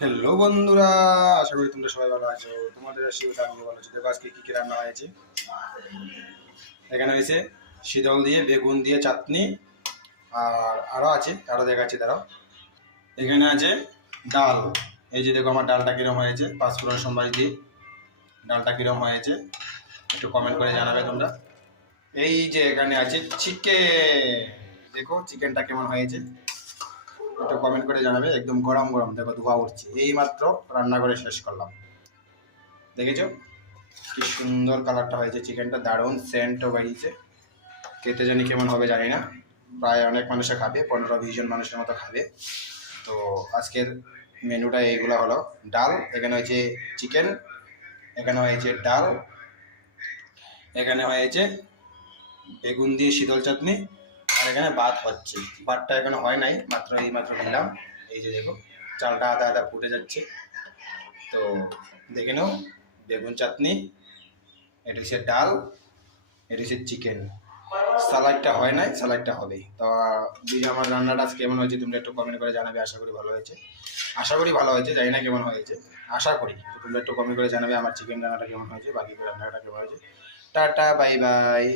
Hello বন্ধুরা, আশা করি তোমরা সবাই ভালো আছো। তোমাদের আশীর্বাদে আমিও ভালো আছি। দেখো আজকে কি কি রান্না হয়েছে। এখানে হয়েছে শীতল দিয়ে, বেগুন দিয়ে চাটনি, আর আরও আছে, আরও দেখাচ্ছি দাঁড়াও। এখানে আছে ডাল। এই যে দেখো আমার ডালটা কিরম হয়েছে, পাঁচফোড়ন সম্বাস দিয়ে ডালটা কিরম হয়েছে একটু কমেন্ট করে জানাবে তোমরা। এই যে এখানে আছে চিকেন, দেখো চিকেনটা কেমন হয়েছে একটু কমেন্ট করে জানাবে। একদম গরম গরম, দেখো ধোয়া উঠছে, এই মাত্র রান্না করে শেষ করলাম। দেখেছো কি সুন্দর কালারটা হয়েছে, চিকেনটা দারুণ সেন্টও বেরিয়েছে। খেতে জানি কেমন হবে জানি না, প্রায় অনেক মানুষে খাবে, 15-20 জন মানুষের মতো খাবে। তো আজকের মেনুটা এইগুলো হলো। ডাল, এখানে হয়েছে চিকেন, এখানে হয়েছে ডাল, এখানে হয়েছে বেগুন দিয়ে শীতল চাটনি, আর এখানে ভাত হচ্ছে। ভাতটা এখানে হয় নাই, মাত্র এই মাত্র নিলাম। এই যে দেখো চালটা আদা আদা ফুটে যাচ্ছে। তো দেখে নাও, বেগুন চাটনি, এটা হচ্ছে ডাল, এটা হচ্ছে চিকেন। স্যালাডটা হয় নাই, স্যালাডটা হবে। তো দিদি আমার রান্নাটা আজকে কেমন হয়েছে তোমরা একটু কমেন্ট করে জানাবে। আশা করি ভালো হয়েছে, আশা করি ভালো হয়েছে, জানি না কেমন হয়েছে, আশা করি। তো তোমরা একটু কমেন্ট করে জানাবে আমার চিকেন রান্নাটা কেমন হয়েছে, বাকি রান্নাটা কেমন হয়েছে। Tata, bye bye.